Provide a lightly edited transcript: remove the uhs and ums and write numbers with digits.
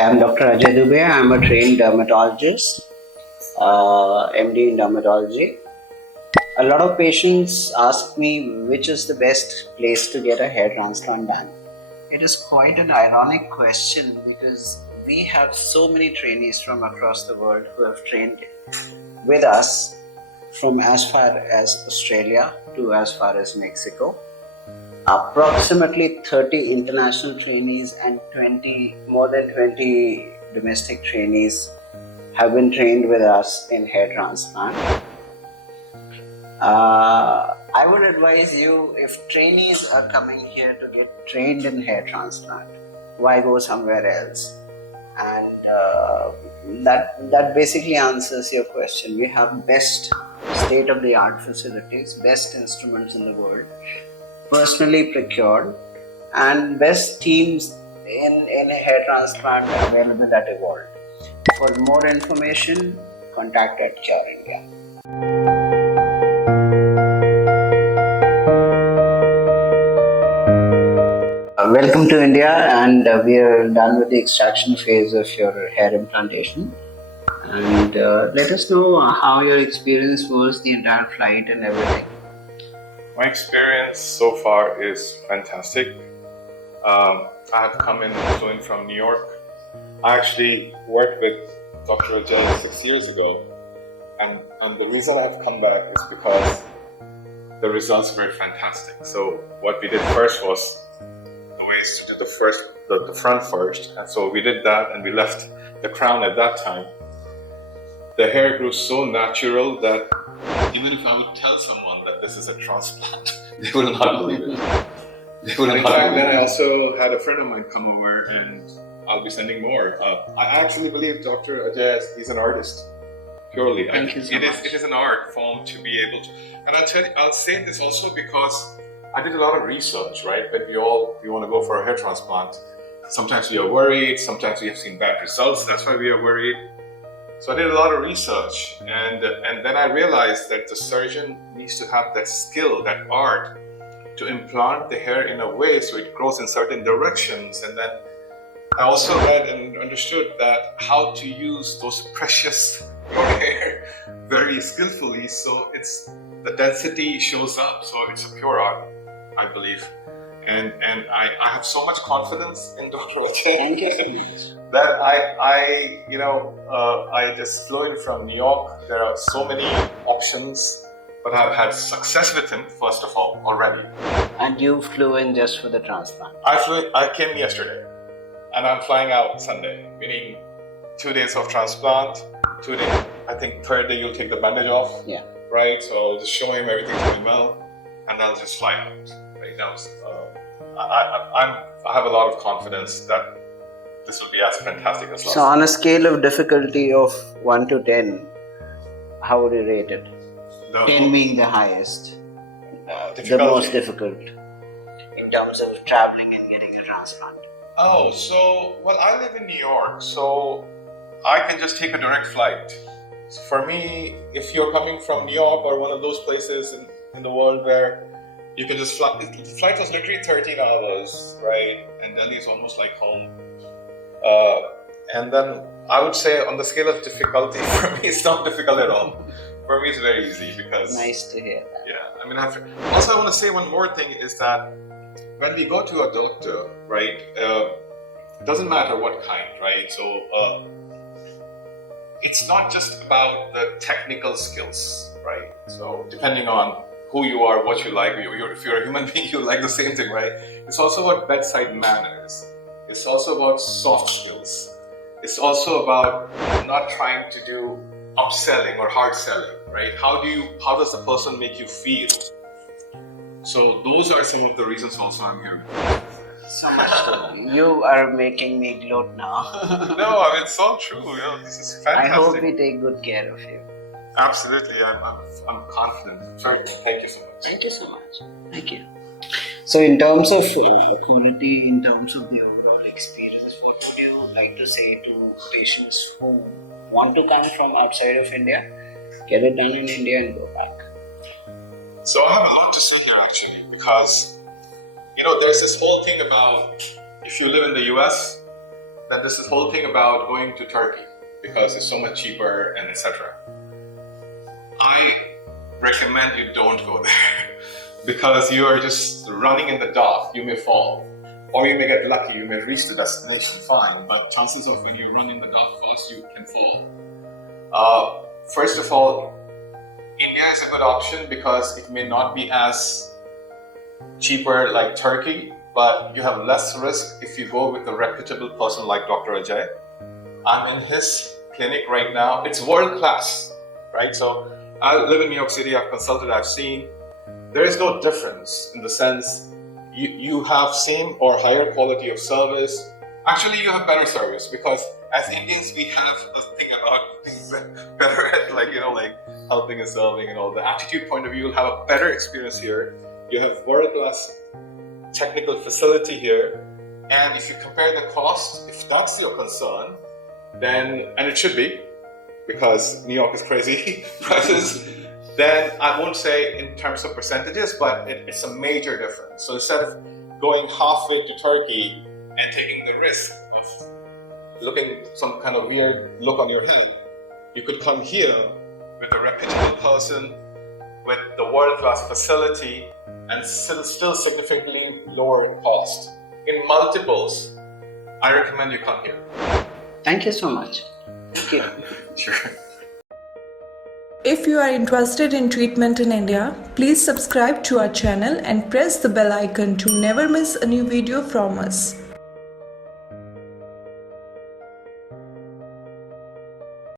I'm Dr. Ajay Dubey. I'm a trained dermatologist, MD in dermatology. A lot of patients ask me which is the best place to get a hair transplant done. It is quite an ironic question because we have so many trainees from across the world who have trained with us from as far as Australia to as far as Mexico. Approximately 30 international trainees and more than 20 domestic trainees have been trained with us in hair transplant. I would advise you, if trainees are coming here to get trained in hair transplant, why go somewhere else? And that basically answers your question. We have best state-of-the-art facilities, best instruments in the world, personally procured, and best teams in hair transplant available at Evolved. For more information, contact at CureIndia. Welcome to India, and we are done with the extraction phase of your hair implantation. And let us know how your experience was, the entire flight and everything. My experience so far is fantastic. I have flown in from New York. I actually worked with Dr. Ajay 6 years ago, and the reason I've come back is because the results were fantastic. So what we did first was the ways to do the front first, and so we did that, and we left the crown at that time. The hair grew so natural that even if I would tell someone that this is a transplant, they will not believe it. In fact, then I also had a friend of mine come over, and I'll be sending more. I actually believe Dr. Ajay, he's an artist, purely. Thank you so much. It is an art form to be able to, and I'll say this also because I did a lot of research, right? When we want to go for a hair transplant, sometimes we are worried, sometimes we have seen bad results, that's why we are worried. So I did a lot of research, and then I realized that the surgeon needs to have that skill, that art, to implant the hair in a way so it grows in certain directions. And then I also read and understood that how to use those precious hair very skillfully, so the density shows up. So it's a pure art, I believe. And I have so much confidence in Dr. Ajay. Thank you so much. That I just flew in from New York. There are so many options, but I've had success with him, first of all, already. And you flew in just for the transplant? I came yesterday, and I'm flying out Sunday, meaning 2 days of transplant, 2 days, I think third day you'll take the bandage off. Yeah. Right, so I'll just show him everything's going well, and I'll just fly out. Right now, I have a lot of confidence that this will be as fantastic as last. So on a scale of difficulty of 1 to 10, how would you rate it? 10 being the highest, the most difficult in terms of traveling and getting a transplant. Oh, so, well, I live in New York, so I can just take a direct flight. So for me, if you're coming from New York or one of those places in the world where you can just fly, the flight was literally 13 hours, right? And Delhi is almost like home. And then I would say on the scale of difficulty, for me, it's not difficult at all. For me, it's very easy because... Nice to hear that. Yeah, I mean, also I want to say one more thing is that when we go to a doctor, right, it doesn't matter what kind, right? So it's not just about the technical skills, right? So depending on who you are, what you like, if you're a human being, you like the same thing, right? It's also about bedside manners. It's also about soft skills. It's also about not trying to do upselling or hard selling, right? How does the person make you feel? So those are some of the reasons also I'm here. So much. You are making me gloat now. No, I mean, it's all true. This is fantastic. I hope we take good care of you. Absolutely, I'm confident. Certainly. Thank you so much. Thank you so much. Thank you. So in terms of quality, in terms of the overall experience, what would you like to say to patients who want to come from outside of India, get it done in India and go back? So I have a lot to say here actually, because there's this whole thing about if you live in the US then there's this whole thing about going to Turkey because it's so much cheaper and etc. I recommend you don't go there because you are just running in the dark. You may fall, or you may get lucky. You may reach the destination fine, but chances of when you run in the dark fast, you can fall. First of all, India is a good option because it may not be as cheaper like Turkey, but you have less risk if you go with a reputable person like Dr. Ajay. I'm in his clinic right now. It's world class, right? So I live in New York City. I've consulted, I've seen. There is no difference in the sense you have same or higher quality of service. Actually, you have better service because as Indians, we have a thing about being better at like helping and serving and all. The attitude point of view, you'll have a better experience here. You have world class technical facility here, and if you compare the cost, if that's your concern, then, and it should be, because New York is crazy prices, then I won't say in terms of percentages, but it's a major difference. So instead of going halfway to Turkey and taking the risk of looking some kind of weird look on your head, you could come here with a reputable person, with the world-class facility, and still significantly lower in cost. In multiples, I recommend you come here. Thank you so much. Thank you. Sure. If you are interested in treatment in India, please subscribe to our channel and press the bell icon to never miss a new video from us.